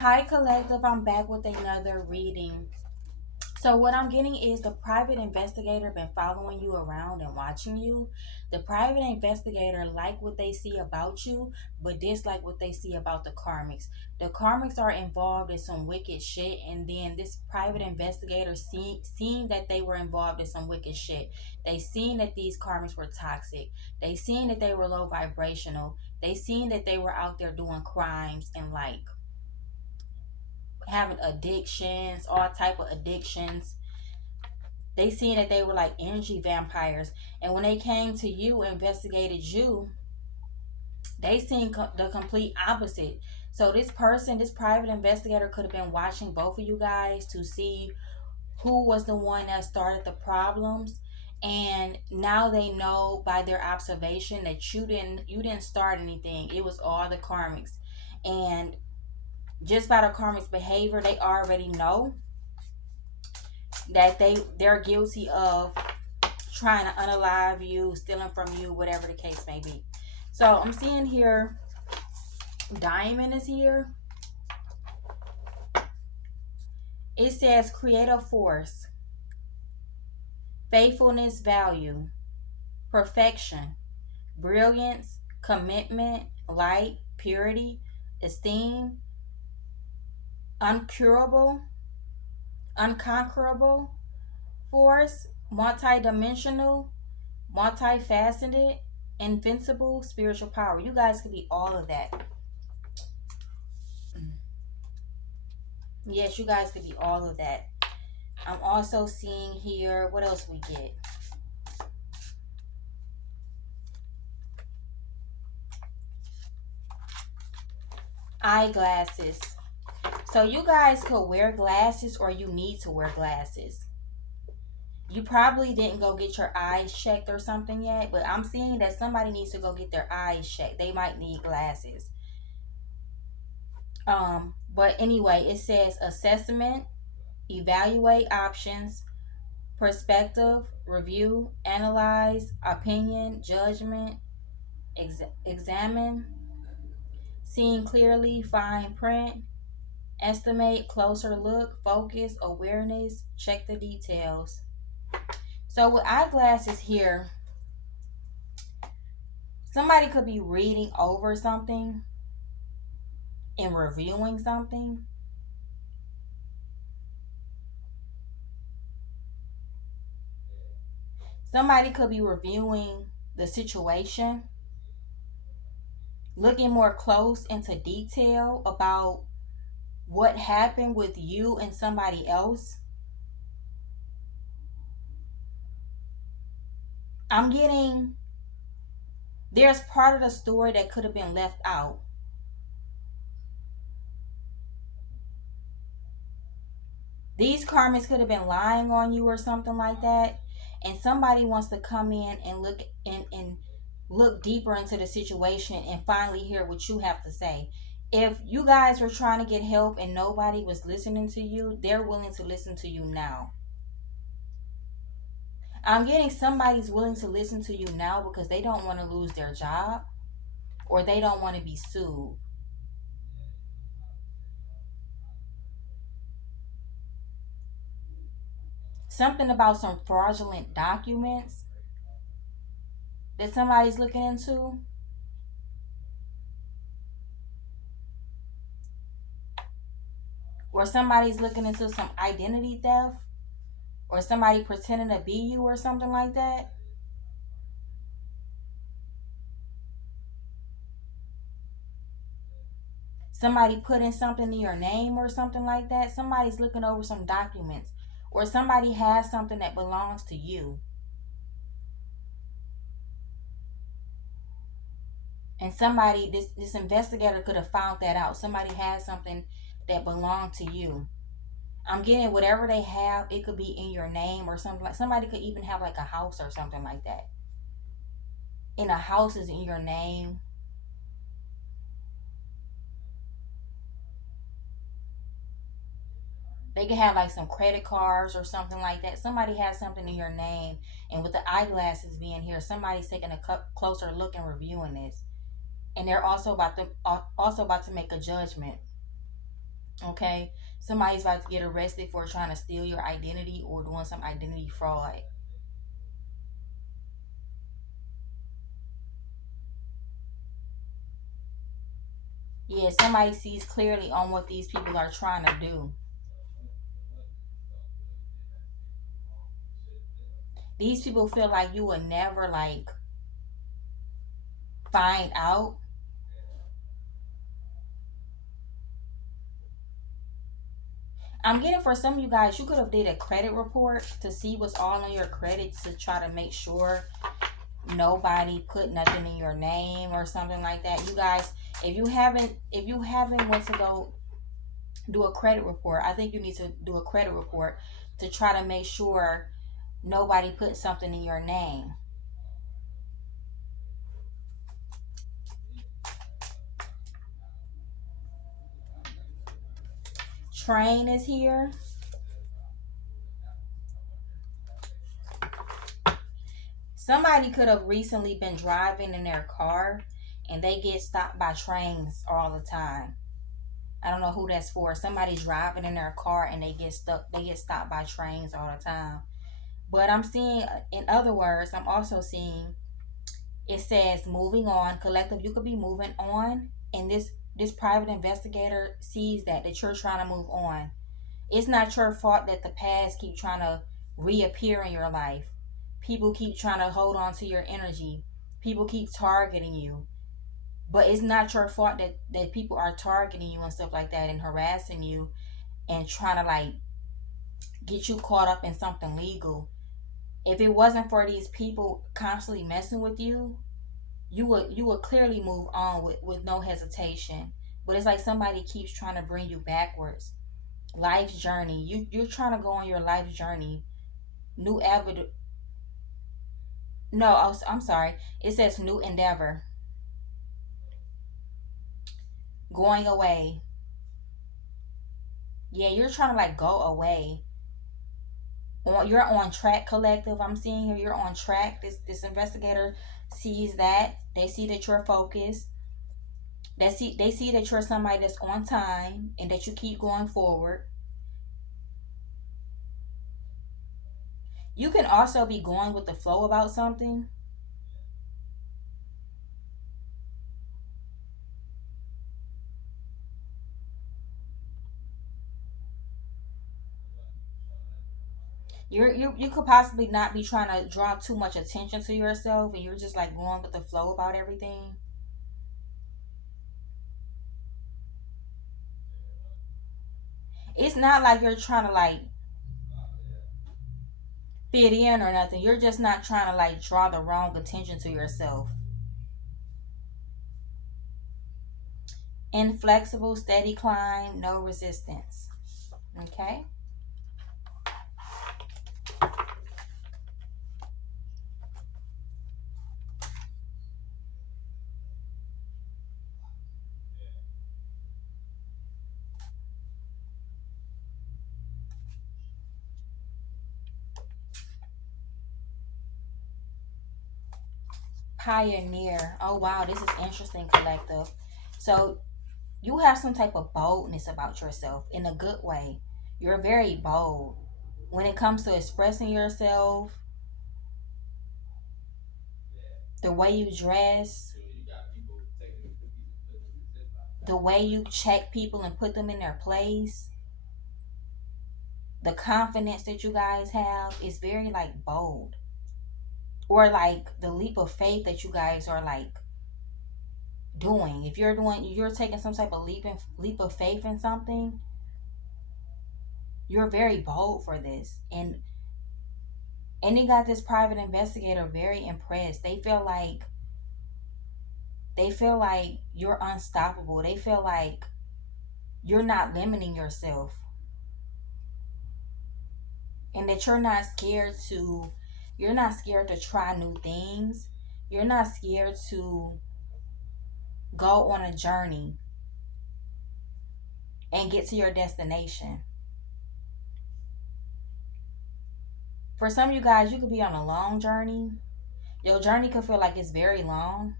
Hi, Collective. I'm back with another reading. So, what I'm getting is the private investigator been following you around and watching you. The private investigator like what they see about you, but dislike what they see about the Karmics. The Karmics are involved in some wicked shit, and then this private investigator seeing that they were involved in some wicked shit. They seen that these Karmics were toxic. They seen that they were low vibrational. They seen that they were out there doing crimes and like having addictions, all type of addictions. They seen that they were like energy vampires, and when they came to you, investigated you, they seen the complete opposite. So this person, this private investigator, could have been watching both of you guys to see who was the one that started the problems, and now they know by their observation that you didn't start anything. It was all the Karmics, and just by the Karmics behavior, they already know that they're guilty of trying to unalive you, stealing from you, whatever the case may be. So I'm seeing here Diamond is here. It says creative force, faithfulness, value, perfection, brilliance, commitment, light, purity, esteem, uncurable, unconquerable, force, multidimensional, multifaceted, invincible, spiritual power. You guys could be all of that. Yes, you guys could be all of that. I'm also seeing here, what else we get? Eyeglasses. So you guys could wear glasses, or you need to wear glasses. You probably didn't go get your eyes checked or something yet, but I'm seeing that somebody needs to go get their eyes checked. They might need glasses. But anyway, it says assessment, evaluate options, perspective, review, analyze, opinion, judgment, examine, seeing clearly, fine print, estimate, closer look, focus, awareness, check the details. So with eyeglasses here, somebody could be reading over something and reviewing something. Somebody could be reviewing the situation, looking more close into detail about what happened with you and somebody else. I'm getting there's part of the story that could have been left out. These karmas could have been lying on you or something like that, and somebody wants to come in and look deeper into the situation and finally hear what you have to say. If you guys were trying to get help and nobody was listening to you, they're willing to listen to you now. I'm getting somebody's willing to listen to you now because they don't want to lose their job, or they don't want to be sued. Something about some fraudulent documents that somebody's looking into. Or somebody's looking into some identity theft, or somebody pretending to be you or something like that. Somebody putting something in your name or something like that. Somebody's looking over some documents, or somebody has something that belongs to you, and somebody, this investigator could have found that out. Somebody has something that belonged to you. I'm getting whatever they have, it could be in your name or something. Like somebody could even have like a house or something like that, and a house is in your name. They could have like some credit cards or something like that. Somebody has something in your name, and with the eyeglasses being here, somebody's taking a closer look and reviewing this, and they're also about to make a judgment. Okay? Somebody's about to get arrested for trying to steal your identity or doing some identity fraud. Yeah, somebody sees clearly on what these people are trying to do. These people feel like you will never like find out. I'm getting for some of you guys, you could have did a credit report to see what's all on your credits to try to make sure nobody put nothing in your name or something like that. You guys, if you haven't went to go do a credit report, I think you need to do a credit report to try to make sure nobody put something in your name. Train is here. Somebody could have recently been driving in their car and they get stopped by trains all the time. I don't know who that's for. Somebody's driving in their car and they get stuck. They get stopped by trains all the time. But I'm seeing, in other words, I'm also seeing it says moving on. Collective, you could be moving on, and this private investigator sees that you're trying to move on. It's not your fault that the past keep trying to reappear in your life. People keep trying to hold on to your energy. People keep targeting you. But it's not your fault that people are targeting you and stuff like that and harassing you and trying to like get you caught up in something legal. If it wasn't for these people constantly messing with you, you would clearly move on with no hesitation. But it's like somebody keeps trying to bring you backwards. Life's journey. You're trying to go on your life journey. New avenue. No, I'm sorry. It says new endeavor. Going away. Yeah, you're trying to like go away. You're on track, collective. I'm seeing here you're on track. This investigator sees that. They see that you're focused. They see that you're somebody that's on time and that you keep going forward. You can also be going with the flow about something. You could possibly not be trying to draw too much attention to yourself, and you're just like going with the flow about everything. It's not like you're trying to like fit in or nothing. You're just not trying to like draw the wrong attention to yourself. Inflexible, steady climb, no resistance. Okay. Pioneer. Oh wow, this is interesting, collective. So you have some type of boldness about yourself in a good way. You're very bold when it comes to expressing yourself, the way you dress, the way you check people and put them in their place, the confidence that you guys have is very like bold. Or like the leap of faith that you guys are like doing. If you're taking some type of leap of faith in something, you're very bold for this. And it got this private investigator very impressed. They feel like you're unstoppable. They feel like you're not limiting yourself and that you're not scared to try new things. You're not scared to go on a journey and get to your destination. For some of you guys, you could be on a long journey. Your journey could feel like it's very long.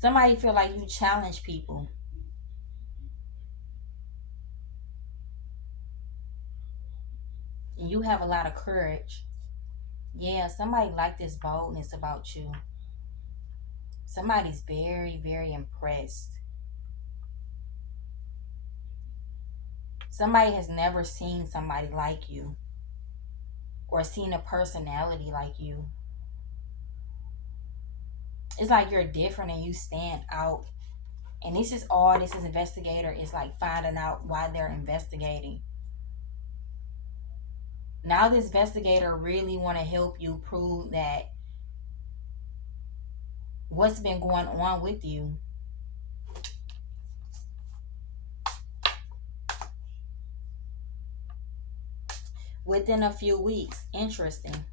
Somebody feel like you challenge people and you have a lot of courage. Yeah, somebody like this boldness about you. Somebody's very, very impressed. Somebody has never seen somebody like you or seen a personality like you. It's like you're different and you stand out. And this is all this is investigator is like finding out why they're investigating. Now this investigator really want to help you prove that what's been going on with you within a few weeks. Interesting.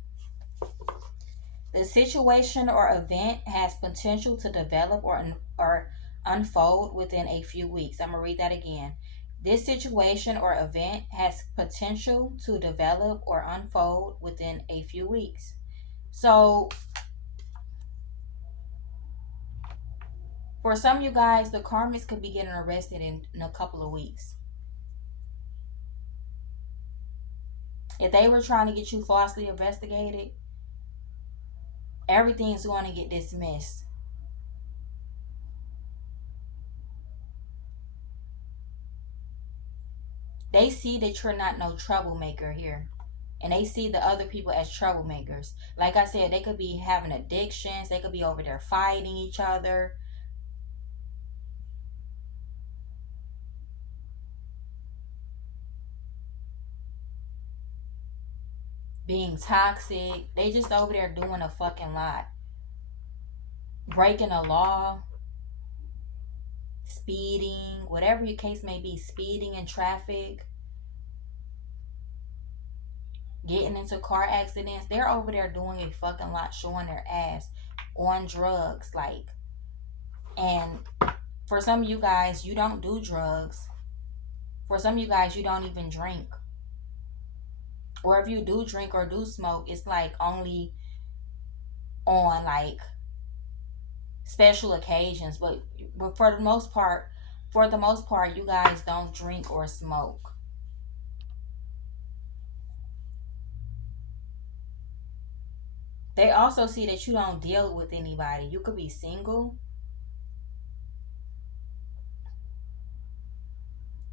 The situation or event has potential to develop or unfold within a few weeks. I'm going to read that again. This situation or event has potential to develop or unfold within a few weeks. So, for some of you guys, the Karmics could be getting arrested in a couple of weeks. If they were trying to get you falsely investigated, everything's going to get dismissed. They see that you're not no troublemaker here. And they see the other people as troublemakers. Like I said, they could be having addictions. They could be over there fighting each other, being toxic. They just over there doing a fucking lot. Breaking a law, speeding, whatever your case may be, speeding in traffic, getting into car accidents. They're over there doing a fucking lot, showing their ass on drugs. Like, and for some of you guys, you don't do drugs. For some of you guys, you don't even drink. Or if you do drink or do smoke, it's like only on like special occasions. But for the most part, you guys don't drink or smoke. They also see that you don't deal with anybody. You could be single,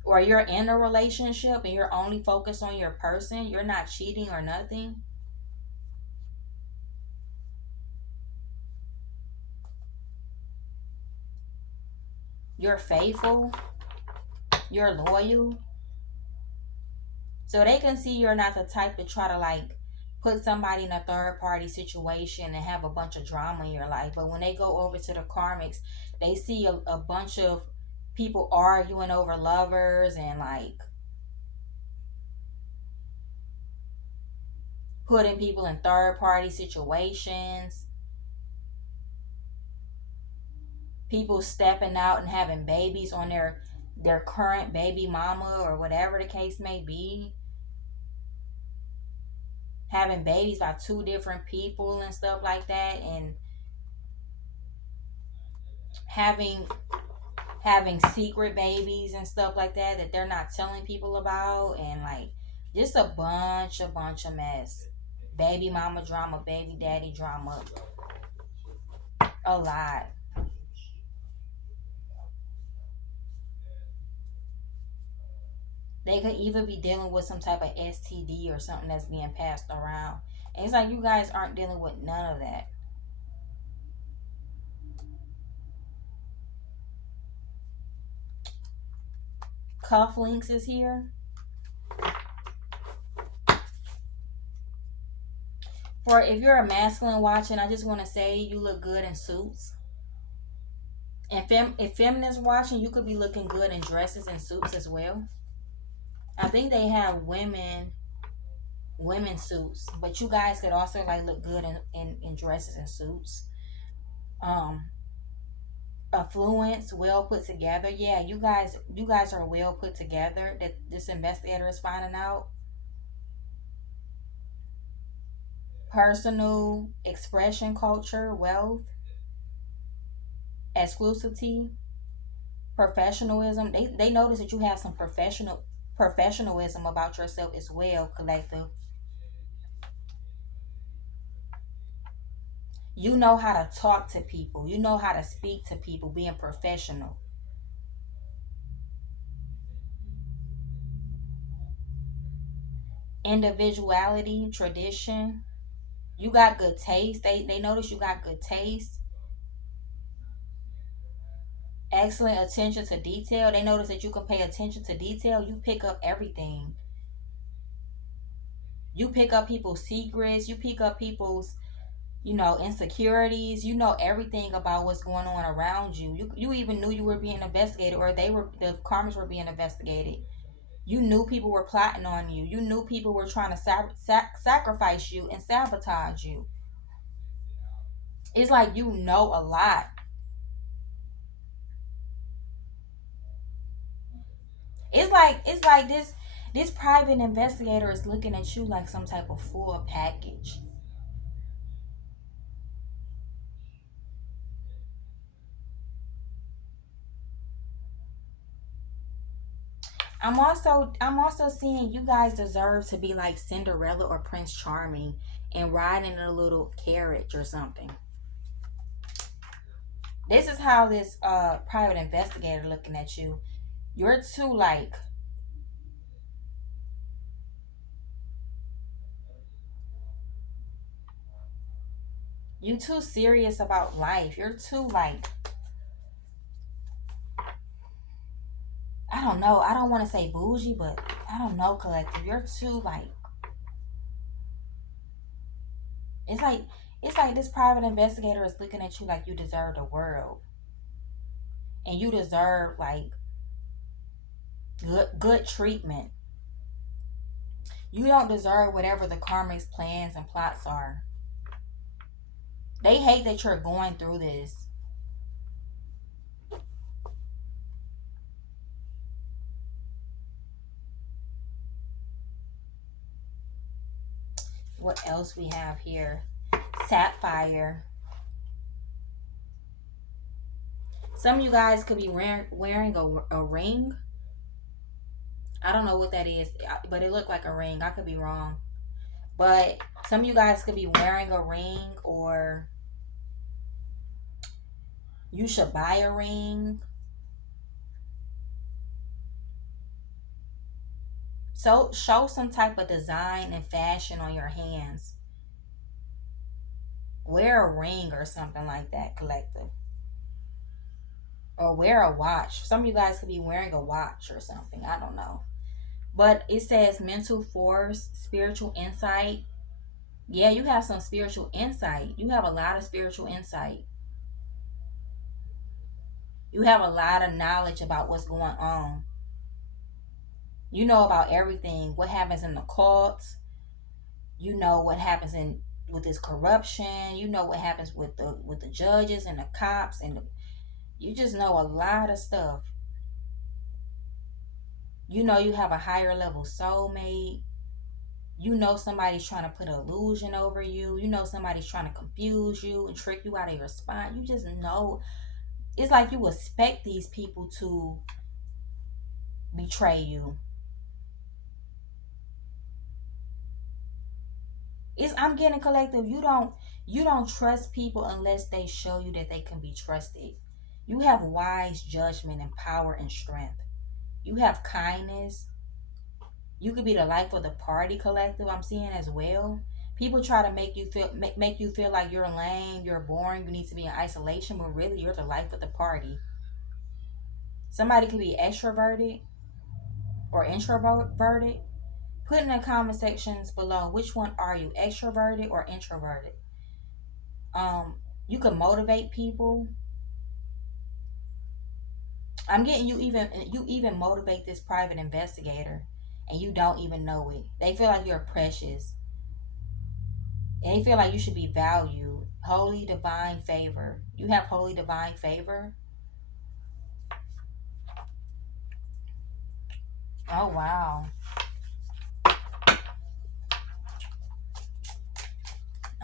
or you're in a relationship and you're only focused on your person. You're not cheating or nothing. You're faithful. You're loyal. So they can see you're not the type to try to like put somebody in a third party situation and have a bunch of drama in your life. But when they go over to the Karmics, they see a bunch of people arguing over lovers and like putting people in third party situations, people stepping out and having babies on their current baby mama or whatever the case may be, having babies by two different people and stuff like that, and having secret babies and stuff like that that they're not telling people about, and like just a bunch of mess. Baby mama drama, baby daddy drama, a lot. They could even be dealing with some type of STD or something that's being passed around. And it's like you guys aren't dealing with none of that. Cufflinks is here. For if you're a masculine watching, I just want to say you look good in suits. And if feminists watching, you could be looking good in dresses and suits as well. I think they have women suits, but you guys could also like look good in dresses and suits. Um, affluence, well put together. Yeah, you guys are well put together. That this investigator is finding out. Personal expression, culture, wealth. exclusivity, professionalism. They notice that you have some professionalism about yourself as well, collective. You know how to talk to people. You know how to speak to people, being professional. Individuality, tradition. You got good taste. They notice you got good taste. Excellent attention to detail. They notice that you can pay attention to detail. You pick up everything. You pick up people's secrets. You pick up people's, insecurities. You know everything about what's going on around you. You even knew you were being investigated, or the Karmics were being investigated. You knew people were plotting on you. You knew people were trying to sacrifice you and sabotage you. It's like you know a lot. It's like this private investigator is looking at you like some type of full package. I'm also seeing you guys deserve to be like Cinderella or Prince Charming and riding in a little carriage or something. This is how this private investigator looking at you. You're too like you too serious about life. You're too like I don't know. I don't want to say bougie, but I don't know, collective. You're too like it's like it's like this private investigator is looking at you like you deserve the world. And you deserve like good treatment. You don't deserve whatever the karmic's plans and plots are. They hate that you're going through this. What else we have here? Sapphire. Some of you guys could be wearing a ring. I don't know what that is, but it looked like a ring. I could be wrong. But some of you guys could be wearing a ring, or you should buy a ring. So show some type of design and fashion on your hands. Wear a ring or something like that, collective. Or wear a watch. Some of you guys could be wearing a watch or something. I don't know. But it says mental force, spiritual insight. Yeah, you have some spiritual insight. You have a lot of spiritual insight. You have a lot of knowledge about what's going on. You know about everything. What happens in the cults. You know what happens in with this corruption. You know what happens with the judges and the cops you just know a lot of stuff. You know you have a higher level soulmate. You know somebody's trying to put an illusion over you. You know somebody's trying to confuse you and trick you out of your spot. You just know. It's like you expect these people to betray you. I'm getting collective. You don't trust people unless they show you that they can be trusted. You have wise judgment and power and strength. You have kindness. You could be the life of the party, collective. I'm seeing as well. People try to make you feel like you're lame, you're boring, you need to be in isolation, but really you're the life of the party. Somebody could be extroverted or introverted. Put in the comment sections below which one are you, extroverted or introverted. You can motivate people. I'm getting you even motivate this private investigator, and you don't even know it. They feel like you're precious. And they feel like you should be valued. Holy divine favor. You have holy divine favor. Oh wow.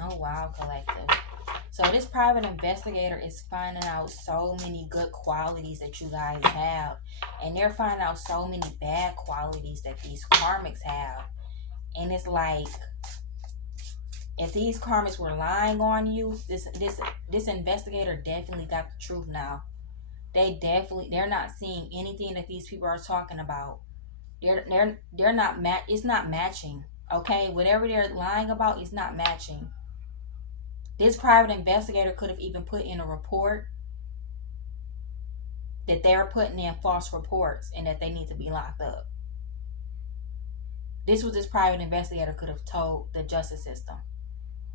Oh wow, collective. So this private investigator is finding out so many good qualities that you guys have. And they're finding out so many bad qualities that these karmics have. And it's like, if these karmics were lying on you, this investigator definitely got the truth now. They're not seeing anything that these people are talking about. They're not it's not matching. Okay? Whatever they're lying about is not matching. This private investigator could have even put in a report that they're putting in false reports and that they need to be locked up. This was this private investigator could have told the justice system,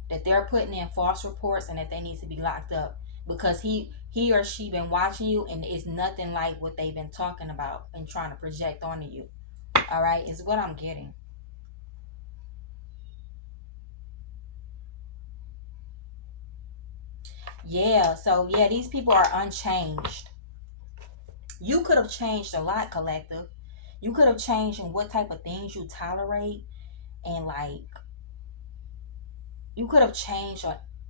that they're putting in false reports and that they need to be locked up because he or she been watching you and it's nothing like what they've been talking about and trying to project onto you. All right, is what I'm getting. Yeah, so yeah, these people are unchanged. You could have changed a lot, collective. You could have changed in what type of things you tolerate, and like you could have changed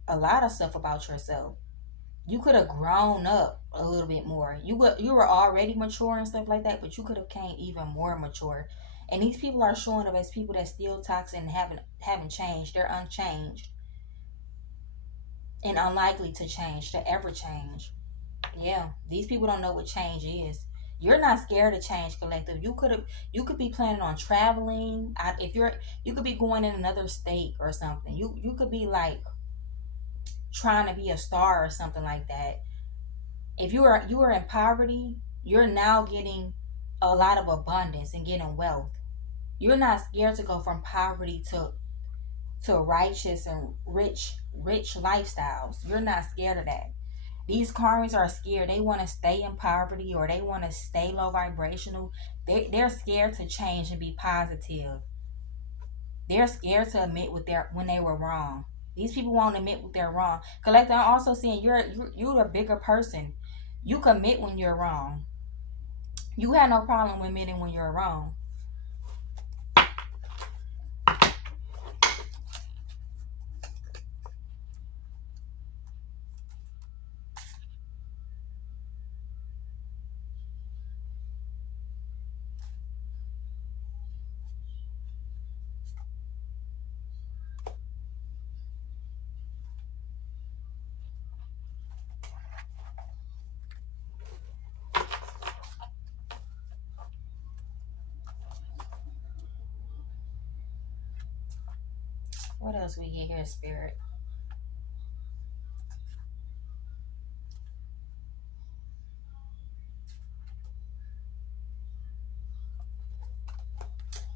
a lot of stuff about yourself. You could have grown up a little bit more. You were already mature and stuff like that, but you could have came even more mature. And these people are showing up as people that still toxic and haven't changed. They're unchanged and unlikely to change, to ever change. Yeah, these people don't know what change is. You're not scared of change, collective. You could be planning on traveling. If you could be going in another state or something. You could be like trying to be a star or something like that. If you are in poverty, you're now getting a lot of abundance and getting wealth. You're not scared to go from poverty to righteous and rich lifestyles. You're not scared of that. These karmics are scared. They want to stay in poverty or they want to stay low vibrational. They're scared to change and be positive. They're scared to admit when they were wrong. These people won't admit what they're wrong. Collector, I'm also seeing you're a bigger person. You commit when you're wrong. You have no problem admitting when you're wrong. What else we get here, spirit?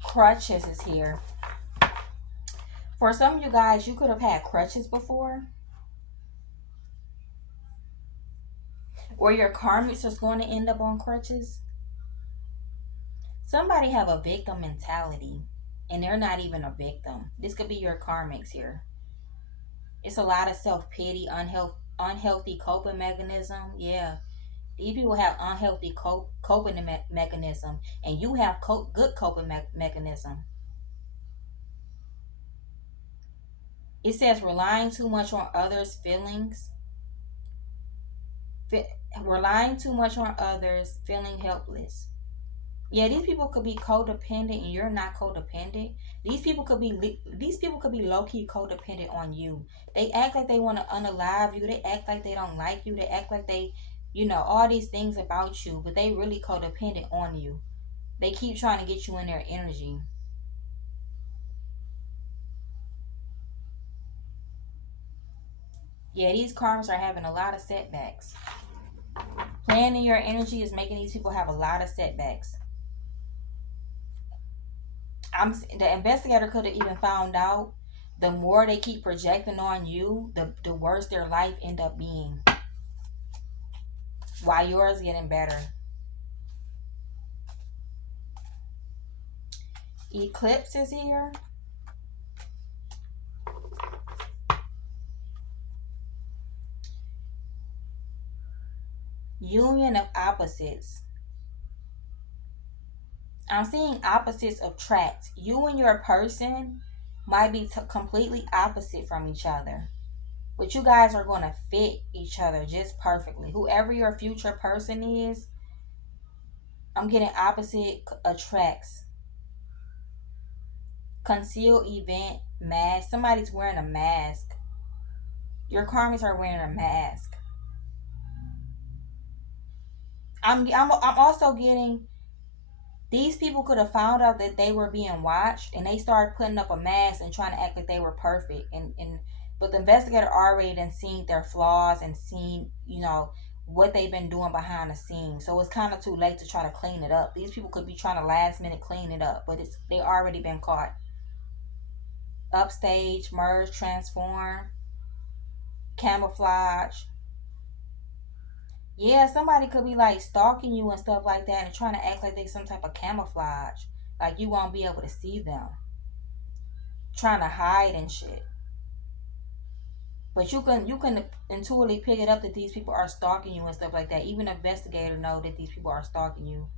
Crutches is here. For some of you guys, you could have had crutches before. Or your karmics is going to end up on crutches. Somebody have a victim mentality. And they're not even a victim. This could be your karmics here. It's a lot of self-pity, unhealthy coping mechanism. Yeah. These people have unhealthy coping mechanism. And you have good coping mechanism. It says relying too much on others' feelings. Relying too much on others, feeling helpless. Yeah, these people could be codependent and you're not codependent. These people could be low key codependent on you. They act like they want to unalive you. They act like they don't like you. They act like they, all these things about you, but they really codependent on you. They keep trying to get you in their energy. Yeah, these karmas are having a lot of setbacks. Playing in your energy is making these people have a lot of setbacks. The investigator could have even found out the more they keep projecting on you, the worse their life end up being. While yours getting better. Eclipse is here. Union of opposites. I'm seeing opposites attract. You and your person might be completely opposite from each other. But you guys are going to fit each other just perfectly. Whoever your future person is, I'm getting opposite attracts. Concealed event, mask. Somebody's wearing a mask. Your karmics are wearing a mask. I'm also getting, these people could have found out that they were being watched and they started putting up a mask and trying to act like they were perfect. And but the investigator already done seen their flaws and seen, what they've been doing behind the scenes. So it's kind of too late to try to clean it up. These people could be trying to last minute clean it up, but they already been caught. Upstage, merge, transform, camouflage. Yeah, somebody could be like stalking you and stuff like that and trying to act like they some type of camouflage. Like you won't be able to see them. Trying to hide and shit. But you can intuitively pick it up that these people are stalking you and stuff like that. Even an investigator know that these people are stalking you.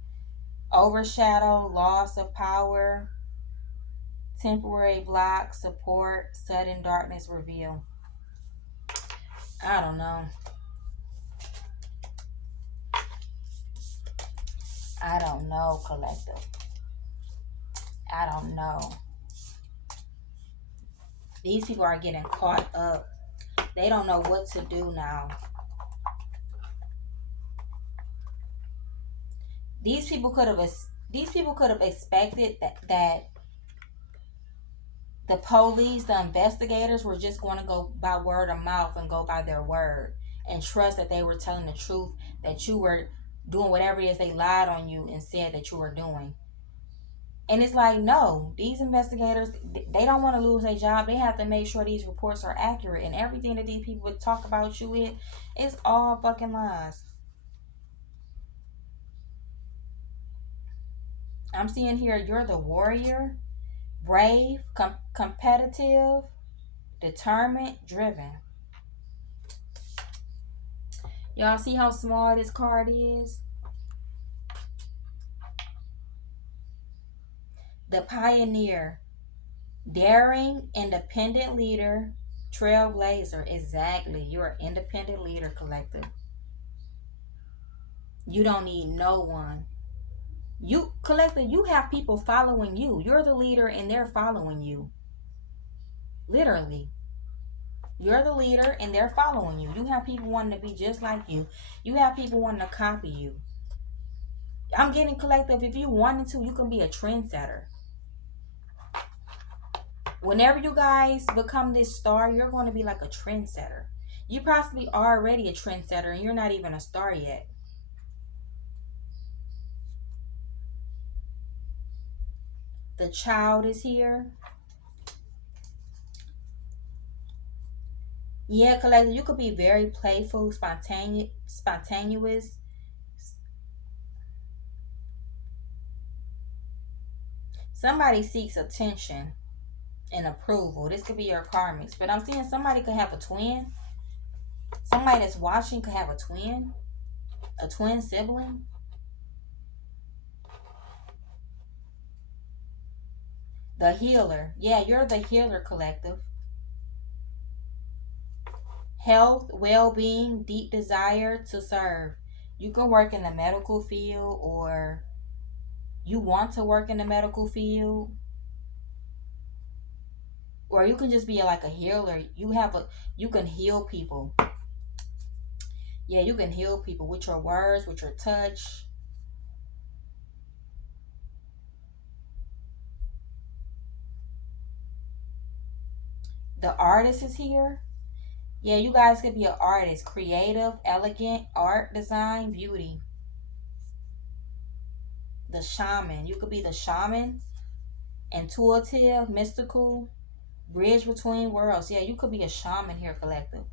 Overshadow, loss of power, temporary block, support, sudden darkness reveal. I don't know. I don't know, collective. I don't know. These people are getting caught up. They don't know what to do now. These people could have expected that the police, the investigators were just going to go by word of mouth and go by their word and trust that they were telling the truth, that you were doing whatever it is they lied on you and said that you were doing. And it's like, no, these investigators, they don't want to lose their job. They have to make sure these reports are accurate, and everything that these people would talk about you with is all fucking lies. I'm seeing here, you're the warrior, brave, competitive, determined, driven. Y'all see how small this card is? The pioneer, daring, independent leader, trailblazer. Exactly. You're an independent leader, collective. You don't need no one. You, collective, you have people following you. You're the leader and they're following you. Literally. You're the leader and they're following you. You have people wanting to be just like you. You have people wanting to copy you. I'm getting, collective, if you wanted to, you can be a trendsetter. Whenever you guys become this star, you're going to be like a trendsetter. You possibly are already a trendsetter and you're not even a star yet. The child is here. Yeah, collective, you could be very playful, spontaneous. Somebody seeks attention and approval. This could be your karmics. But I'm seeing somebody could have a twin. Somebody that's watching could have a twin sibling. The healer. Yeah, you're the healer, collective. Health, well-being, deep desire to serve. You can work in the medical field, or you want to work in the medical field, or you can just be like a healer. You can heal people. Yeah, you can heal people with your words, with your touch. The artist is here. Yeah, you guys could be an artist. Creative, elegant, art, design, beauty. The shaman. You could be the shaman. Intuitive, mystical, bridge between worlds. Yeah, you could be a shaman here, collective.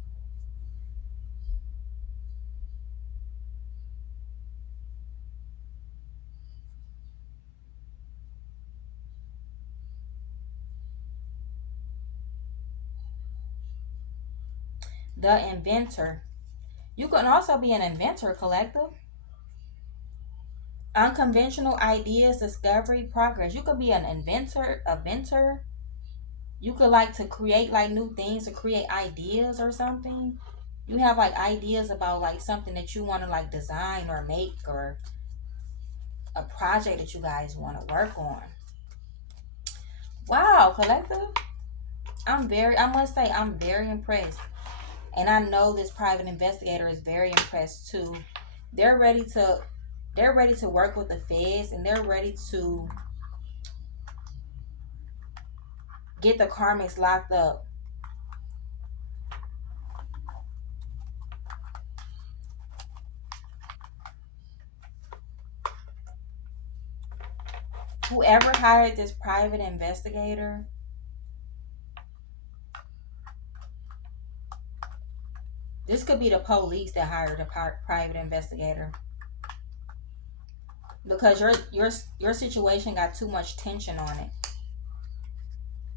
The inventor. You can also be an inventor, collective. Unconventional ideas, discovery, progress. You could be an inventor, a mentor. You could like to create like new things, to create ideas or something. You have like ideas about like something that you want to like design or make, or a project that you guys want to work on. Wow, collective. I must say, I'm very impressed. And I know this private investigator is very impressed too. They're ready to they're ready to work with the feds, and they're ready to get the Karmics locked up. Whoever hired this private investigator, this could be the police that hired a private investigator, because your situation got too much tension on it.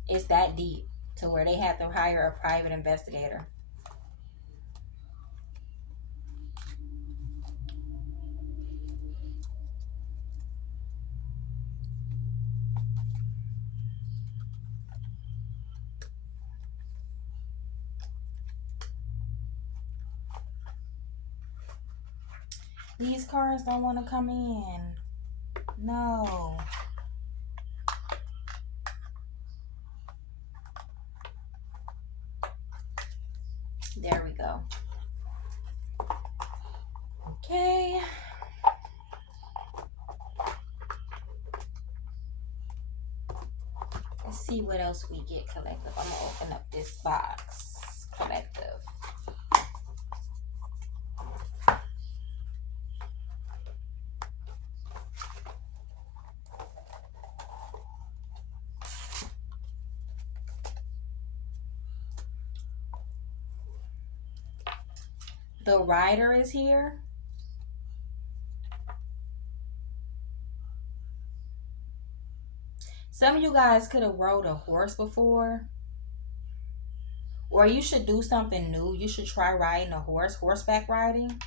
It's that deep to where they have to hire a private investigator. These cars don't want to come in. No. There we go. Okay. Let's see what else we get, collective. I'm gonna open up this box, collective. The rider is here. Some of you guys could have rode a horse before, or you should do something new. You should try riding a horse, horseback riding.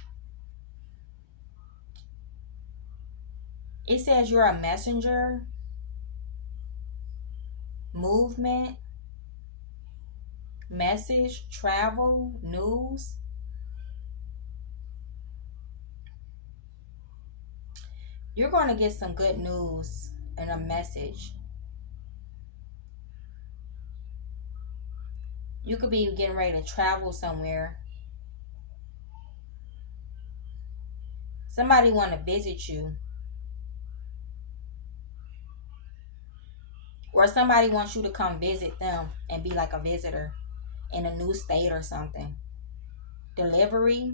It says you're a messenger, movement, message, travel, news. You're going to get some good news and a message. You could be getting ready to travel somewhere. Somebody want to visit you, or somebody wants you to come visit them and be like a visitor in a new state or something. Delivery.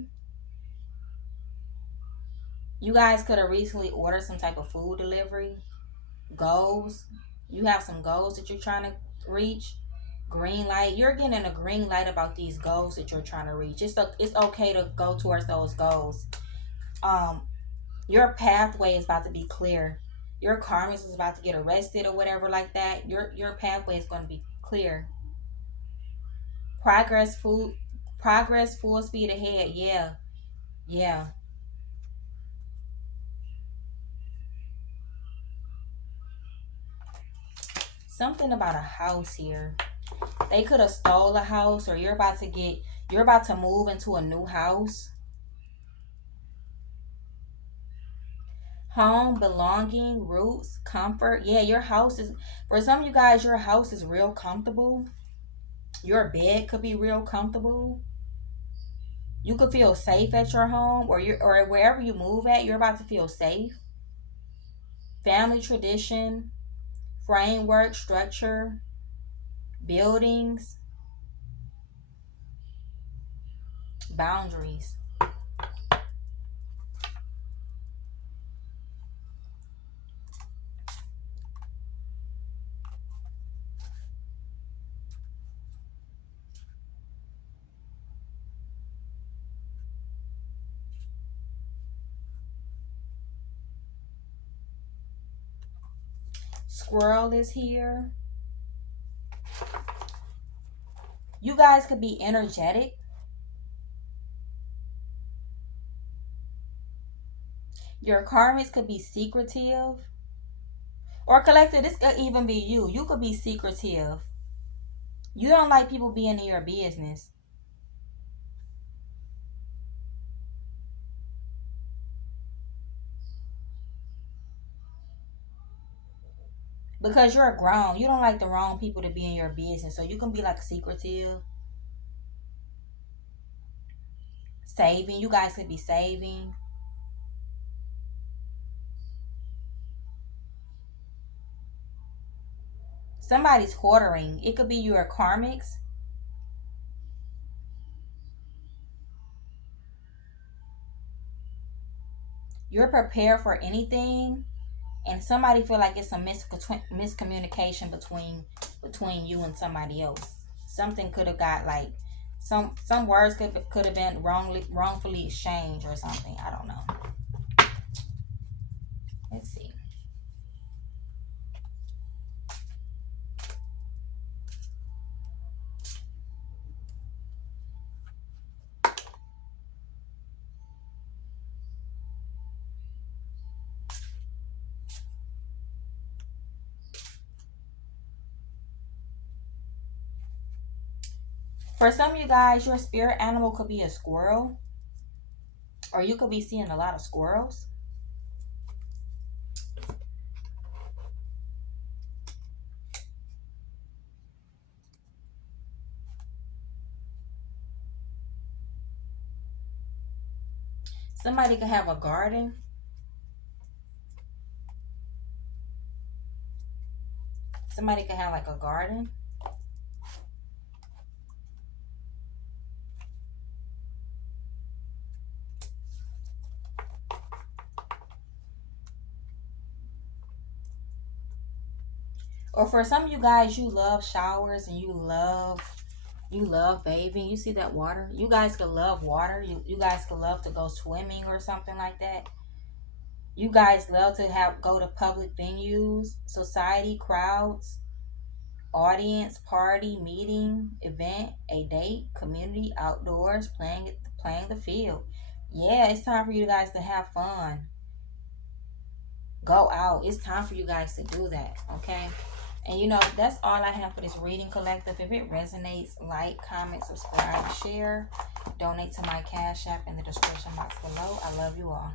You guys could have recently ordered some type of food delivery. Goals. You have some goals that you're trying to reach. Green light. You're getting a green light about these goals that you're trying to reach. It's okay to go towards those goals. Your pathway is about to be clear. Your karmics is about to get arrested or whatever like that. Your pathway is going to be clear. Progress full speed ahead. Yeah. Yeah. Something about a house here. They could have stole a house, or you're about to move into a new house. Home, belonging, roots, comfort. Yeah, your house is, for some of you guys, your house is real comfortable. Your bed could be real comfortable. You could feel safe at your home, or wherever you move at, you're about to feel safe. Family tradition, framework, structure, buildings, boundaries. Squirrel is here. You guys could be energetic. Your karmics could be secretive. Or collective, this could even be you. You could be secretive. You don't like people being in your business. Because you're grown. You don't like the wrong people to be in your business. So you can be like secretive, saving. You guys could be saving. Somebody's hoarding. It could be your karmics. You're prepared for anything, and somebody feel like it's a miscommunication between you and somebody else. Something could have got like some words could have been wrongfully exchanged or something. I don't know. Let's see. For some of you guys, your spirit animal could be a squirrel, or you could be seeing a lot of squirrels. Somebody could have a garden. Somebody could have like a garden. Or for some of you guys, you love showers and you love bathing. You see that water? You guys could love water. You guys could love to go swimming or something like that. You guys love to have go to public venues, society, crowds, audience, party, meeting, event, a date, community, outdoors, playing the field. Yeah, it's time for you guys to have fun. Go out. It's time for you guys to do that, okay? And that's all I have for this reading collective. If it resonates, like, comment, subscribe, share, donate to my Cash App in the description box below. I love you all.